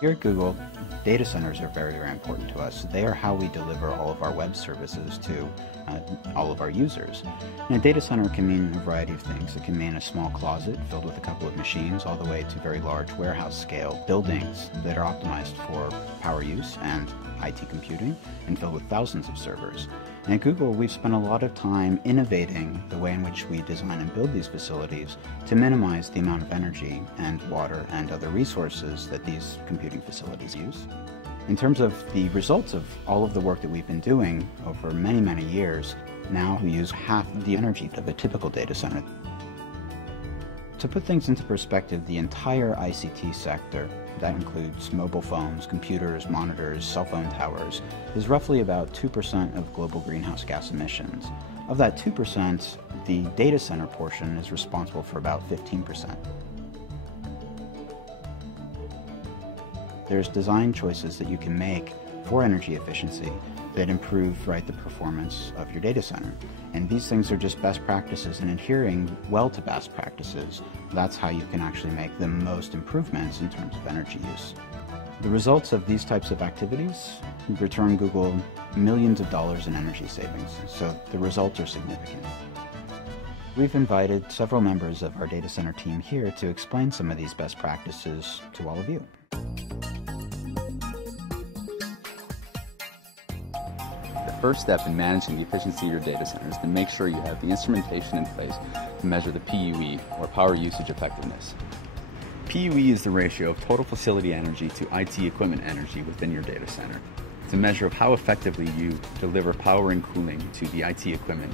Here at Google, data centers are very, very important to us. They are how we deliver all of our web services to all of our users. And a data center can mean a variety of things. It can mean a small closet filled with a couple of machines, all the way to very large warehouse scale buildings that are optimized for power use and IT computing and filled with thousands of servers. And at Google, we've spent a lot of time innovating the way in which we design and build these facilities to minimize the amount of energy and water and other resources that these computing facilities use. In terms of the results of all of the work that we've been doing over many, many years, now we use half the energy of a typical data center. To put things into perspective, the entire ICT sector, that includes mobile phones, computers, monitors, cell phone towers, is roughly about 2% of global greenhouse gas emissions. Of that 2%, the data center portion is responsible for about 15%. There's design choices that you can make for energy efficiency that improve the performance of your data center. And these things are just best practices, and adhering well to best practices, that's how you can actually make the most improvements in terms of energy use. The results of these types of activities return Google millions of dollars in energy savings, so the results are significant. We've invited several members of our data center team here to explain some of these best practices to all of you. The first step in managing the efficiency of your data center is to make sure you have the instrumentation in place to measure the PUE, or power usage effectiveness. PUE is the ratio of total facility energy to IT equipment energy within your data center. It's a measure of how effectively you deliver power and cooling to the IT equipment.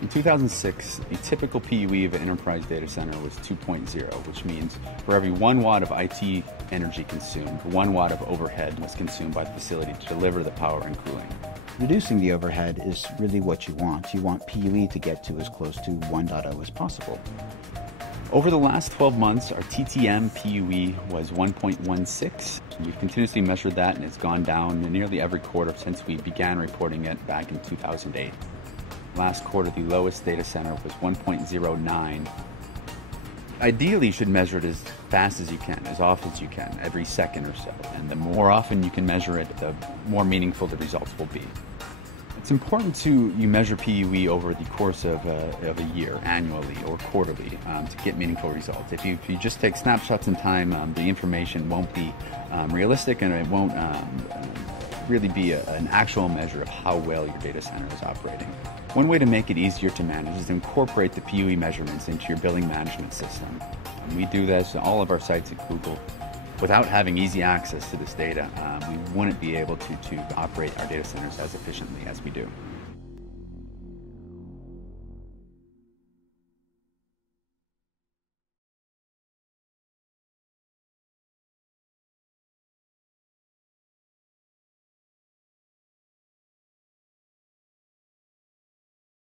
In 2006, a typical PUE of an enterprise data center was 2.0, which means for every 1 watt of IT energy consumed, 1 watt of overhead was consumed by the facility to deliver the power and cooling. Reducing the overhead is really what you want. You want PUE to get to as close to 1.0 as possible. Over the last 12 months, our TTM PUE was 1.16. We've continuously measured that, and it's gone down in nearly every quarter since we began reporting it back in 2008. Last quarter, the lowest data center was 1.09. Ideally, you should measure it as fast as you can, as often as you can, every second or so. And the more often you can measure it, the more meaningful the results will be. It's important you measure PUE over the course of a year, annually or quarterly, to get meaningful results. If you just take snapshots in time, the information won't be realistic, and it won't really be an actual measure of how well your data center is operating. One way to make it easier to manage is to incorporate the PUE measurements into your billing management system. And we do this at all of our sites at Google. Without having easy access to this data, we wouldn't be able to operate our data centers as efficiently as we do.